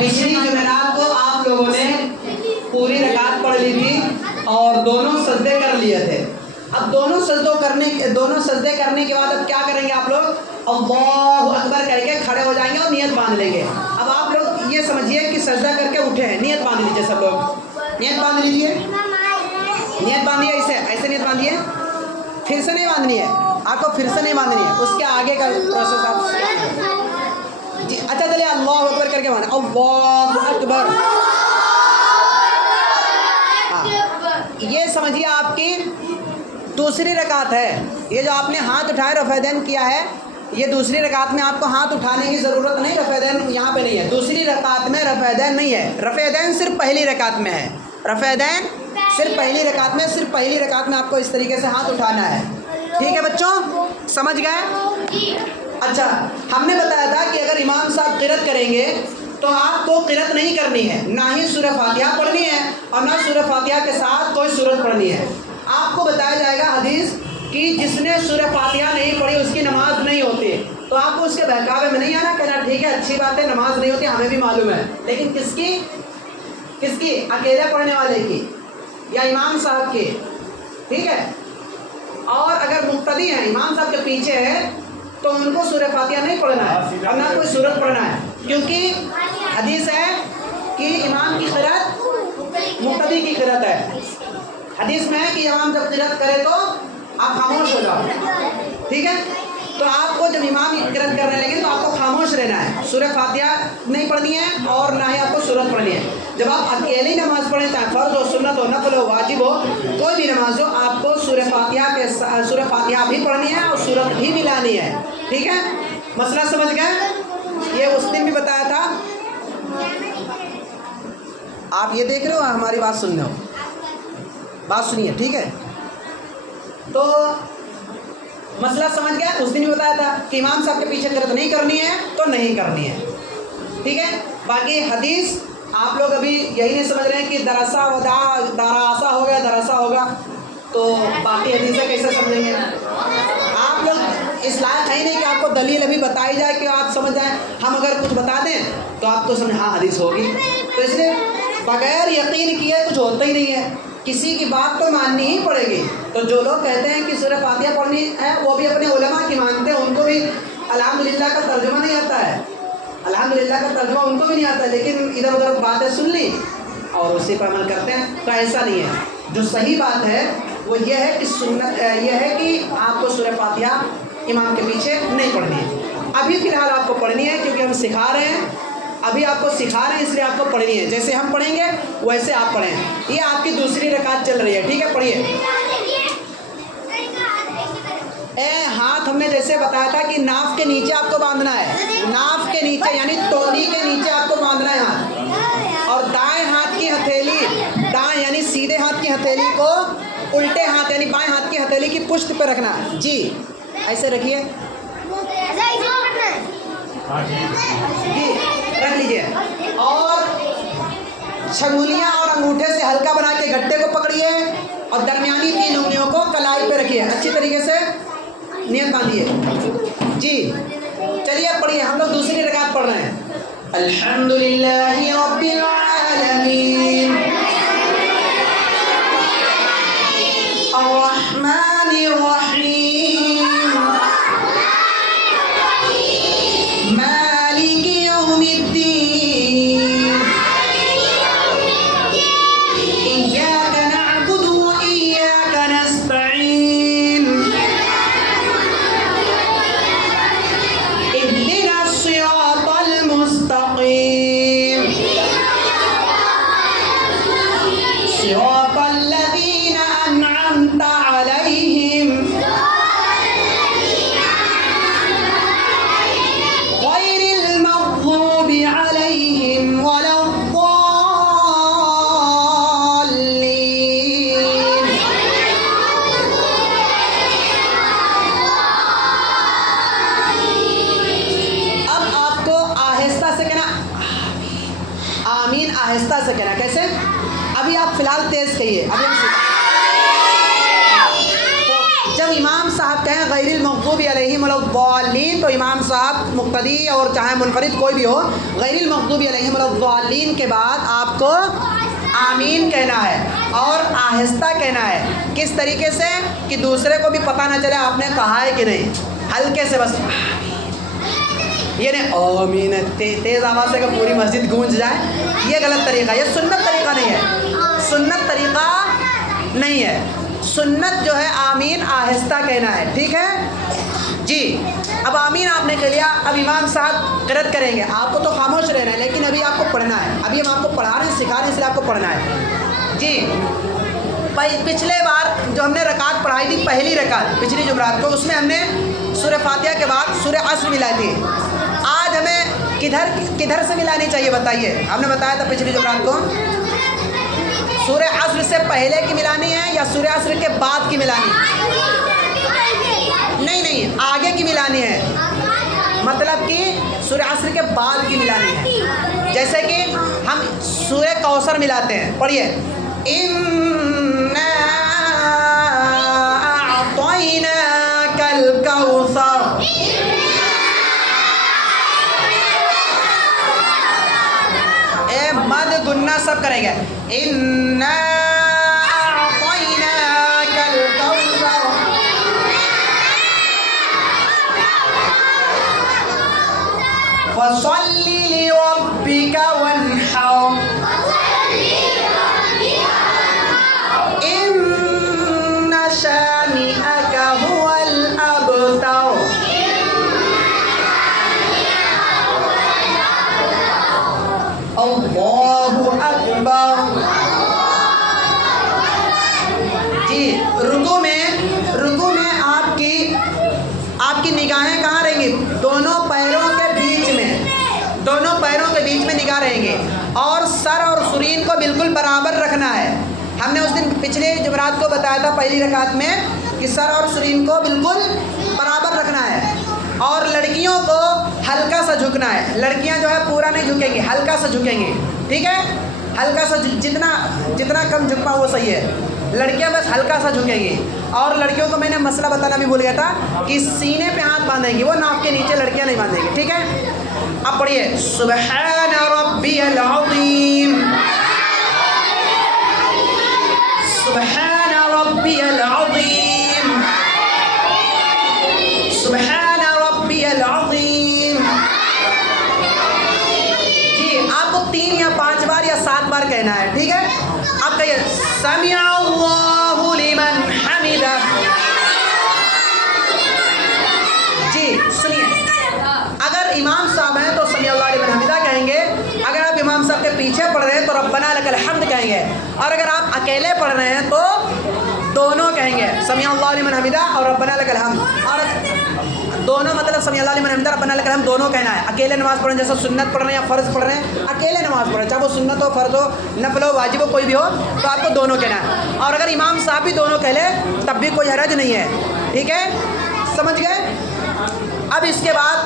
पिछली जुमेरात को आप लोगों ने पूरी रकात पढ़ ली थी और दोनों सजदे कर लिए थे। अब दोनों सजदे करने के बाद अब क्या करेंगे आप लोग? अल्लाहु अकबर करके खड़े हो जाएंगे और नियत बांध लेंगे। अब आप लोग ये समझिए कि सजदा करके उठे हैं, नियत बांध लीजिए सब लोग, नियत बांध लीजिए, नियत बांधिए, ऐसे नियत बांधिए, फिर से नहीं बांधनी है आपको, फिर से नहीं बांधनी है, उसके आगे का प्रोसेस आप जी। अच्छा चलिए अल्लाहु अकबर करके माने, अल्लाहु अकबर। हाँ, ये समझिए आपकी दूसरी रकात है। ये जो आपने हाथ उठाए रफ़ैदैन किया है, ये दूसरी रकात में आपको हाथ उठाने की ज़रूरत नहीं, रफ़ैदैन यहाँ पे नहीं है। दूसरी रकात में रफ़ैदैन नहीं है, रफ़ैदैन सिर्फ पहली रकात में है। रफ़ैदैन सिर्फ पहली रकात में, सिर्फ पहली रकात में आपको इस तरीके से हाथ उठाना है। ठीक है बच्चों, समझ गए? अच्छा, हमने बताया था कि अगर इमाम साहब क़िरात करेंगे तो आपको क़िरात नहीं करनी है, ना ही सूरह फातिहा पढ़नी है और ना सूरह फातिहा के साथ कोई सूरत पढ़नी है। आपको बताया जाएगा हदीस कि जिसने सूरह फातिहा नहीं पढ़ी उसकी नमाज नहीं होती। तो आपको उसके बहकावे में नहीं आना, कहना ठीक है अच्छी बात है नमाज नहीं होती, हमें भी मालूम है, लेकिन किसकी? अकेले पढ़ने वाले की या इमाम साहब की। ठीक है, और अगर मुक्तदी है, इमाम साहब के पीछे है, तो उनको सूरह फातिहा नहीं पढ़ना है और ना कोई सूरत पढ़ना है, क्योंकि हदीस है कि इमाम की क़िरात मुक्तदी की क़िरात है। हदीस में है कि इमाम जब क़िरात करे तो आप खामोश हो जाओ। ठीक है, तो आपको जब इमाम क़िरात करने लगे तो आपको खामोश रहना है, सूरह फातिहा नहीं पढ़नी है और ना ही आपको सूरत पढ़नी है। जब आप अकेली नमाज़ पढ़ें, चाहे फ़र्ज़ हो, सुन्नत हो, नफ़ल हो, वाजिब हो, कोई भी नमाज हो, आपको सूरह फातिहा भी पढ़नी है और सूरत भी मिलानी है। ठीक है, मसला समझ गए? ये उस दिन भी बताया था। आप ये देख रहे हो, हमारी बात सुन रहे हो, बात सुनिए। ठीक है, तो मसला समझ गया। उस दिन भी बताया था कि इमाम साहब के पीछे क़िरात नहीं करनी है तो नहीं करनी है। ठीक है, बाकी हदीस आप लोग अभी यही नहीं समझ रहे हैं कि दरासा होगा, तो बाकी हदीसें कैसे समझेंगे? आप लोग इस लायक है ही नहीं कि आपको दलील अभी बताई जाए कि आप समझ जाएं। हम अगर कुछ बता दें तो आप तो समझ हाँ हदीस होगी, तो इसलिए बगैर यकीन किए कुछ होता ही नहीं है। किसी की बात तो माननी ही पड़ेगी। तो जो लोग कहते हैं कि सूरह फातिहा पढ़नी है, वो भी अपने उलमा की मानते हैं, उनको भी अल्हम्दुलिल्लाह का तर्जुमा नहीं आता है, अल्हम्दुलिल्लाह का तर्जुमा उनको भी नहीं आता है, लेकिन इधर उधर बातें सुन ली और उसी पर अमल करते हैं। तो ऐसा नहीं है। जो सही बात है वो ये है कि सुन्नत यह है कि आपको सूरह फातिहा इमाम के पीछे नहीं पढ़नी है। अभी फ़िलहाल आपको पढ़नी है क्योंकि हम सिखा रहे हैं, अभी आपको सिखा रहे हैं इसलिए आपको पढ़नी है। जैसे हम पढ़ेंगे वैसे आप पढ़ें। ये आपकी दूसरी रकात चल रही है। ठीक है, पढ़िए। हाथ हमने जैसे बताया था कि नाफ के नीचे आपको बांधना है, नाफ के नीचे यानी तौली के नीचे आपको बांधना है हाथ, और दाएं हाथ की हथेली, दाएं यानी सीधे हाथ की हथेली को उल्टे हाथ यानी बाएं हाथ की हथेली की पुष्ट पे रखना। जी ऐसे रखिए जी, रख लीजिए, और छंगुलियाँ और अंगूठे से हल्का बना के गट्टे को पकड़िए और दरमियानी 3 उंगलियों को कलाई पे रखिए, अच्छी तरीके से नियत बांधिए। जी चलिए पढ़िए, हम लोग दूसरी रकात पढ़ रहे हैं। अल्हम्दुलिल्लाहि रब्बिल आलमीन अर्रहमानिर रहीम मालिकि यौमिद्दीन इय्याका नअबुदु व इय्याका नस्तईन इहदिनास सिरातल मुस्तकीम सिरातल लज़ीना अनअमता अलैहिम गैरिल मग़ज़ूबि अलैहिम वलद्दाल्लीन। अब आपको आहिस्ता से कहना आमीन, आहिस्ता से कहना। कैसे? अभी आप फिलहाल तेज कहिए, अभी हम जब इमाम साहब कहें गैरिल मग़ज़ूबि अलैहिम वलद्दाल्लीन, तो इमाम साहब मुक़्तदी और चाहे मुनफ़रिद कोई भी हो, गैरिल मग़ज़ूबि अलैहिम वलद्दाल्लीन के बाद आपको आमीन कहना है और आहिस्ता कहना है। किस तरीके से कि दूसरे को भी पता ना चले आपने कहा है कि नहीं, हल्के से बस ये नहीं आमीन तेज़ आवाज़ से पूरी मस्जिद गूंज जाए, ये गलत तरीका, ये सुन्नत तरीका नहीं है, सुन्नत तरीका नहीं है। सुन्नत जो है आमीन आहिस्ता कहना है, ठीक है जी। अब आमीन आपने कह लिया, अब इमाम साहब क़िरात करेंगे, आपको तो खामोश रहना है, लेकिन अभी आपको पढ़ना है, अभी हम आपको पढ़ा रहे हैं, सिखा रहे हैं, इसलिए आपको पढ़ना है जी। पिछले बार जो हमने रकात पढ़ाई थी, पहली रकात पिछली जुमरात को, उसमें हमने सूरह फातिहा के बाद सूरह अस्र मिलाई थी। आज हमें किधर से मिलानी चाहिए बताइए? हमने बताया था पिछली जुमरात को सूरह अस्र से पहले की मिलानी है या सूरह अस्र के बाद की मिलानी है? नहीं, आगे की मिलानी है, मतलब कि सूरह अस्र के बाद की मिलानी है। जैसे कि हम सूरह कौसर मिलाते हैं, पढ़िए, इन्ना अअतैनाकल कौसर, मद गुन्ना सब करेंगे, इन्ना अअतैनाकल कौसर, फसल्लि लिरब्बिका वन्हर, इन्ना शानिअका हुवल अबतर। अल्लाहु अकबर जी। रुकू में आपकी निगाहें कहाँ रहेंगी? दोनों पैरों के बीच में निगाह रहेंगे और सर और सुरीन को बिल्कुल बराबर रखना है। हमने उस दिन पिछले जुमरात को बताया था पहली रकात में कि सर और सुरीन को बिल्कुल बराबर रखना है और लड़कियों को हल्का सा झुकना है। लड़कियां जो है पूरा नहीं झुकेंगी, हल्का सा झुकेंगी, ठीक है, हल्का सा, जितना कम झुक पाओ वो सही है। लड़कियां बस हल्का सा झुकेंगी। और लड़कियों को मैंने मसला बताना भी भूल गया था कि सीने पे हाथ बांधेंगी, वो नाक के नीचे लड़कियां नहीं बांधेंगी, ठीक है। अब पढ़िए, सुब्हान रब्बियल अज़ीम, सुब्हान रब्बियल अज़ीम, सुब्हान रब्बियल अज़ीम जी। आपको 3 या 5 बार या 7 बार कहना है, ठीक है। आप कहिए, समिअ अल्लाहु लिमन हमिदा जी। सुनिए, अगर इमाम साहब हैं तो समिअ अल्लाहु लिमन हमिदा कहेंगे, अगर आप इमाम साहब के पीछे पढ़ रहे हैं तो रब्बना लकल हम्द कहेंगे, और अगर आप अकेले पढ़ रहे हैं तो दोनों कहेंगे, समिअ अल्लाहु लिमन हमिदा और रब्बना लकल हम्द। और दोनों मतलब समिअ अल्लाहु लिमन हमिदा रब्बना लकल हम्द दोनों कहना है। अकेले नमाज़ पढ़ रहे हैं, जैसे सुन्नत पढ़ रहे हैं या फ़र्ज़ पढ़ रहे हैं, अकेले नमाज़ पढ़ रहे हैं, चाहे वो सुन्नत हो, फ़र्ज़ हो, नफ़ल हो, वाजिब हो, कोई भी हो, तो आपको दोनों कहना है। और अगर इमाम साहब भी दोनों कह ले तब भी कोई हरज नहीं है, ठीक है, समझ गए। अब इसके बाद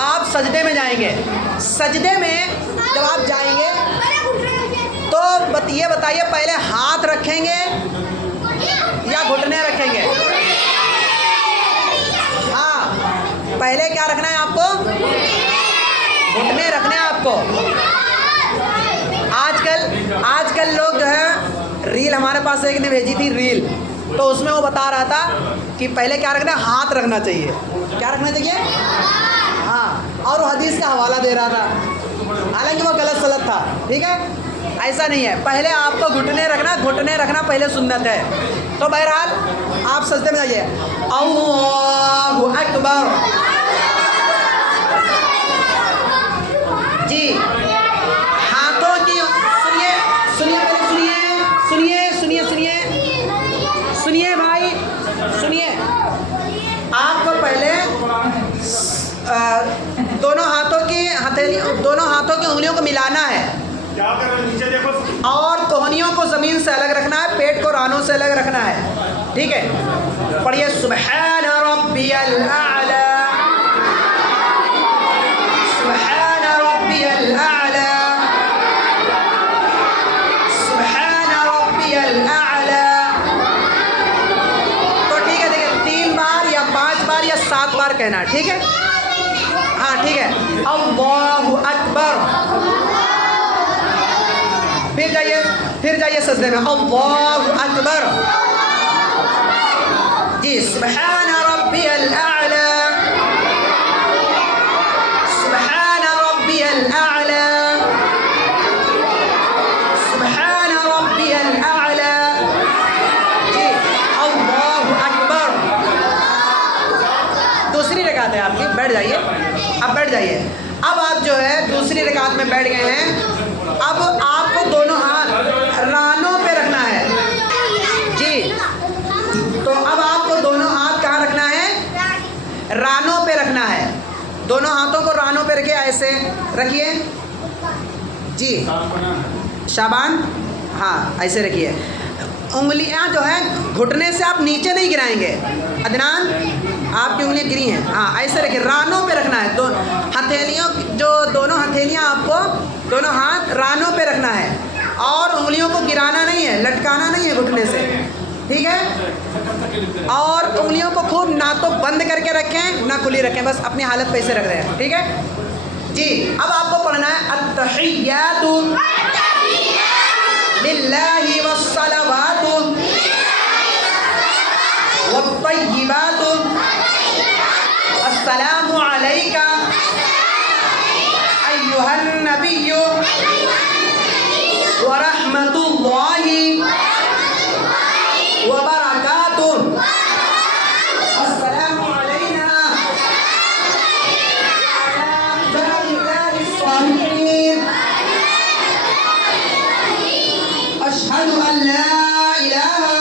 आप सजदे में जाएंगे। सजदे में जब आप जाएंगे तो ये बताइए, पहले हाथ रखेंगे या घुटने रखेंगे? हाँ, पहले क्या रखना है आपको? घुटने रखने हैं आपको। आजकल लोग जो है, रील हमारे पास एक ने भेजी थी रील, तो उसमें वो बता रहा था कि पहले क्या रखना है, हाथ रखना चाहिए। क्या रखना चाहिए? हाँ, और वो हदीस का हवाला दे रहा था, हालांकि वो गलत सलत था, ठीक है। ऐसा नहीं है, पहले आपको घुटने रखना पहले सुन्नत है। तो बहरहाल आप सजदे में जाइए, अल्लाहु अकबर जी। हाथों की सुनिए भाई, सुनिए। आपको पहले दोनों हाथों की उंगलियों को मिलाना है, क्या कर रहे हैं? नीचे देखो। और कोहनियों को ज़मीन से अलग रखना है, पेट को रानों से अलग रखना है, ठीक है। पढ़िए, सुब्हान रब्बियल आला, सुब्हान रब्बियल आला, सुब्हान रब्बियल आला। तो ठीक है, देखिए कहना है, ठीक है? हाँ ठीक है, अल्लाहु अकबर। फिर जाइए सजदे में, अल्लाहु अकबर। जी, सुब्हान रब्बियल आला, सुब्हान रब्बियल आला, सुब्हान रब्बियल आला। जी, अल्लाहु अकबर। दूसरी रकात है आपकी, बैठ जाइए, अब बैठ जाइए। अब आप जो है दूसरी रकात में बैठ गए हैं। अब आपको दोनों हाथ रानों पे रखना है। जी, तो अब आपको दोनों हाथ कहाँ रखना है? रानों पे रखना है। दोनों हाथों को रानों पे रखिए, ऐसे रखिए। जी शाबान, हाँ ऐसे रखिए। उंगलियां जो है घुटने से आप नीचे नहीं गिराएंगे। अदनान, आपकी उंगलियां गिरी हैं, हाँ ऐसे रखिए, रानों पे रखना है। हथेलियों, जो दोनों हथेलियां आपको, दोनों हाथ रानों पे रखना है और उंगलियों को गिराना नहीं है, लटकाना नहीं है घुटने से, ठीक है? और उंगलियों को खूब ना तो बंद करके रखें ना खुली रखें, बस अपनी हालत पे ऐसे रख रहे हैं, ठीक है जी? अब आपको पढ़ना है अत्तहिय्यातु लिल्लाहि वस्सलावातु वत्तय्यिबातु अस्सलामु अलैका अय्युहन नबिय्यु व रहमतुल्लाहि व बरकातुहु। अस्सलामु अलैना अला इबादिल्लाहिस सालिहीन। अशहदु अन ला इलाहा।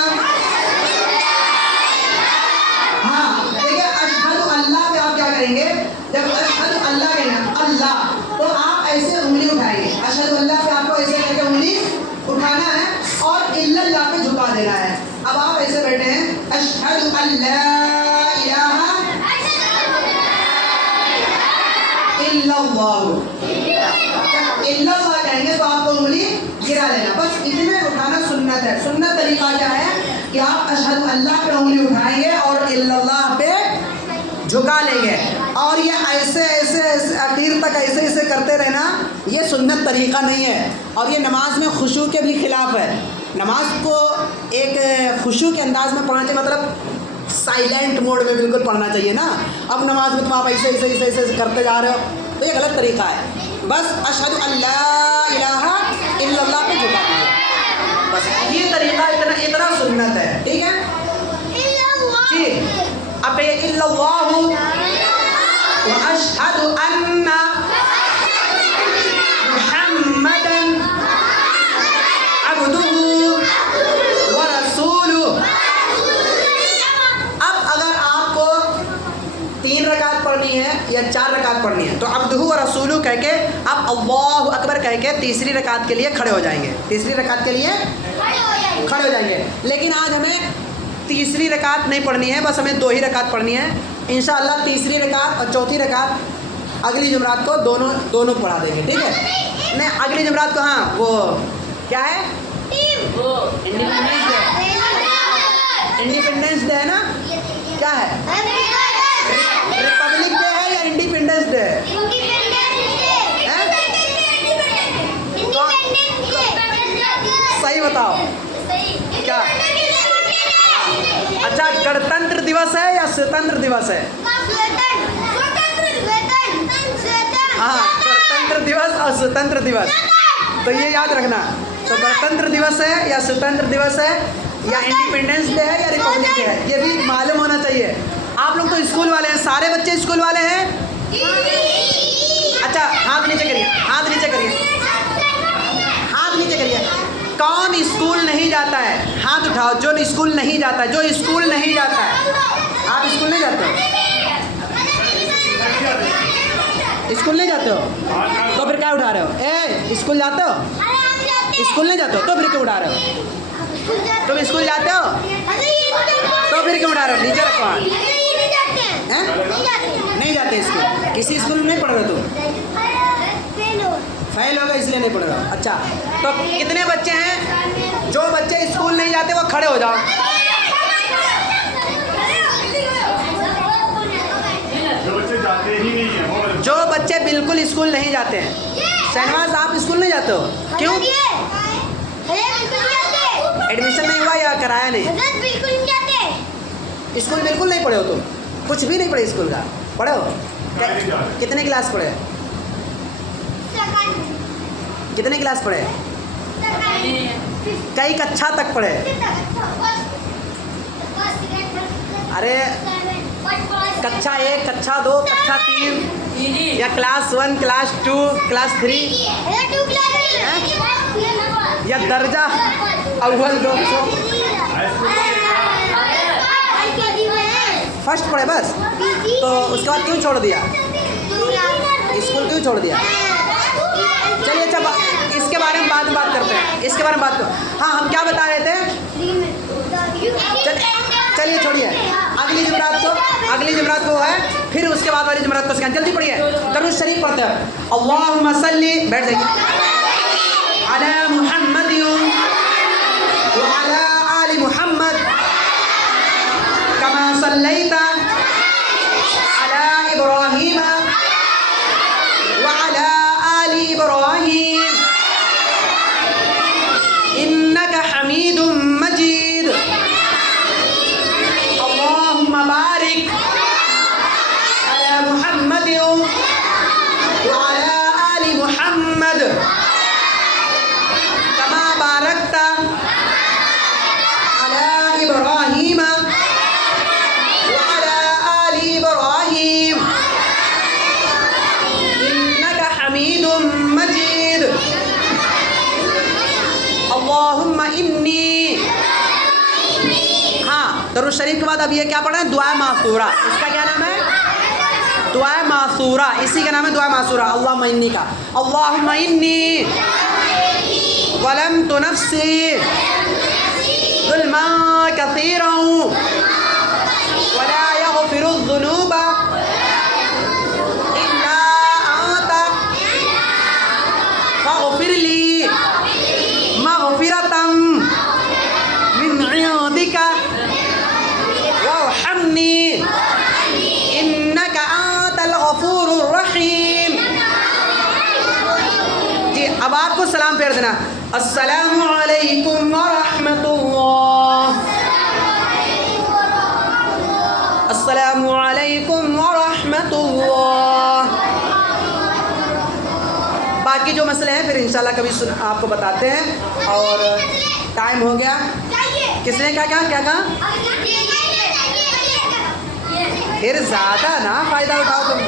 हाँ देखिए, अशहदु अल्लाह पे आप क्या करेंगे? जब अशहदु अल्लाह कहेंगे अल्लाह, तो आप ऐसे उंगली उठाएंगे। अशहदु अल्लाह पे आपको ऐसे करके उंगली उठाना है और इल्लल्लाह पे झुका देना है। अब आप ऐसे बैठे हैं, अशहदु अल्ला इलाहा इल्लल्लाह। इल्लल्लाह कहेंगे तो आपको उंगली गिरा लेना, बस इतने उठाना सुन्नत है। सुन्नत तरीका क्या है कि आप अशहदु अल्लाह पे उंगली उठाएंगे और इल्लल्लाह पे झुका लेंगे, और ये ऐसे ऐसे ऐसे आखिर तक ऐसे ऐसे करते रहना, ये सुन्नत तरीका नहीं है और ये नमाज में खुशू के भी खिलाफ है। नमाज को एक खुशू के अंदाज में पढ़ना चाहिए, मतलब साइलेंट मोड में बिल्कुल पढ़ना चाहिए ना। अब नमाज में तुम आप ऐसे ऐसे ऐसे ऐसे करते जा रहे हो, तो ये गलत तरीका है। बस अशहदु अल्ला इलाहा इल्लल्लाह पे झुका दीजिए, बस ये तरीका इतना सुन्नत है, ठीक है जी? अब ये इल्लल्लाहु व अशहदु अन्ना मुहम्मदन अब्दुहु व रसूलुहु। अब अगर आपको 3 रकात पढ़नी है या 4 रकात पढ़नी है, तो अब्दुहु व रसूलुहु कह के आप अल्लाहु अकबर कह के तीसरी रकात के लिए खड़े हो जाएंगे। तीसरी रकात के लिए खड़े हो जाएंगे। लेकिन आज हमें तीसरी रकात नहीं पढ़नी है, बस हमें 2 ही रकात पढ़नी है। इंशाअल्लाह तीसरी रकात और चौथी रकात अगली जुमरात को दोनों पढ़ा देंगे, ठीक है? नहीं, अगली जुमरात को, हाँ वो क्या है, इंडिपेंडेंस डे। इंडिपेंडेंस डे है ना? क्या है, रिपब्लिक डे है या इंडिपेंडेंस डे है? सही बताओ क्या? अच्छा, गणतंत्र दिवस है या स्वतंत्र दिवस है? हाँ, गणतंत्र दिवस और स्वतंत्र दिवस, तो ये याद रखना। तो गणतंत्र दिवस है या स्वतंत्र दिवस है या इंडिपेंडेंस डे है या रिपब्लिक डे है, ये भी मालूम होना चाहिए। आप लोग तो स्कूल वाले हैं, सारे बच्चे स्कूल वाले हैं? अच्छा, हाथ नीचे करिए, हाथ नीचे करिए, हाथ नीचे करिए। कौन स्कूल नहीं जाता है? हाथ उठाओ जो स्कूल नहीं जाता है। जो स्कूल नहीं जाता है, आप स्कूल नहीं जाते हो? स्कूल नहीं जाते हो तो फिर क्या उठा रहे हो? ए, स्कूल जाते हो? स्कूल नहीं जाते हो तो फिर क्यों उठा रहे हो? तुम स्कूल जाते हो तो फिर क्यों उठा रहे हो? नीचे रखो हाथ। नहीं जाते स्कूल? किसी स्कूल में नहीं पढ़ रहे तुम? फेल हो गए इसलिए नहीं पढ़ रहे हो? अच्छा, तो कितने बच्चे हैं जो बच्चे स्कूल नहीं जाते? वो खड़े हो जाओ। जो बच्चे बिल्कुल स्कूल नहीं जाते हैं, शहनवाज आप स्कूल नहीं जाते हो, क्यों? एडमिशन नहीं हुआ या कराया नहीं? बिल्कुल नहीं जाते। स्कूल बिल्कुल नहीं पढ़े हो तुम? कुछ भी नहीं पढ़े स्कूल का? पढ़े हो? नहीं जा रहे। कितने क्लास पढ़े? कितने क्लास पढ़े? कई कक्षा तक पढ़े? अरे कक्षा 1, कक्षा 2, कक्षा 3 या क्लास 1, क्लास 2, क्लास 3 या दर्जा अव्वल 200 फर्स्ट पढ़े बस? तो उसके बाद क्यों छोड़ दिया? स्कूल क्यों छोड़ दिया? चलिए अच्छा इसके बारे में बात करते हैं, इसके बारे में बात करो। हाँ हम क्या बता रहे थे? चलिए छोड़िए, अगली जुमरात को है, फिर उसके बाद वाली जुमरात को सिखाएं। जल्दी पढ़िए, दरूद शरीफ पढ़ते हैं। अल्लाहुम्मा सल्ली, बैठ जाइए, अला मुहम्मद व अला आलि मुहम्मद कमा सल्लैता अला इब्राहीम व अला आलि इब्राहीम इन्नका हमीदुम मजीद। अल्लाहुम्मा बारिक अला मुहम्मद व अला आलि मुहम्मद कमा बारकता अला इब्राहीम व अला आलि इब्राहीम इन्नका हमीदुम मजीद। अल्लाहुम्मा इन्नी। हाँ दरूद शरीफ के बाद अब ये क्या पढ़ना है? दुआ मासूरा। इसका क्या नाम है? दुआ मासूरा। इसी का नाम है दुआ मासूरा। अल्लाहुम्मा इन्नी का, अल्लाहुम्मा इन्नी ज़लमतु नफ्सी ज़ुल्मन कसीरन वला यग़फिरुज़्ज़ुनूबा इल्ला अंता फ़ग़फ़िरली मग़फ़िरतम मिन इंदिका वरहमनी इन्नका अंतल गफूरुर रहीम। जी अब आपको सलाम फेर देना। अस्सलामु अलैकुम व रहमतुल्लाह, अस्सलामु अलैकुम व रहमतुल्लाह। बाकी जो मसले हैं फिर इंशाल्लाह कभी आपको बताते हैं। और टाइम हो गया। किसने क्या कहा? फिर ज़्यादा ना फ़ायदा उठाओ तुम।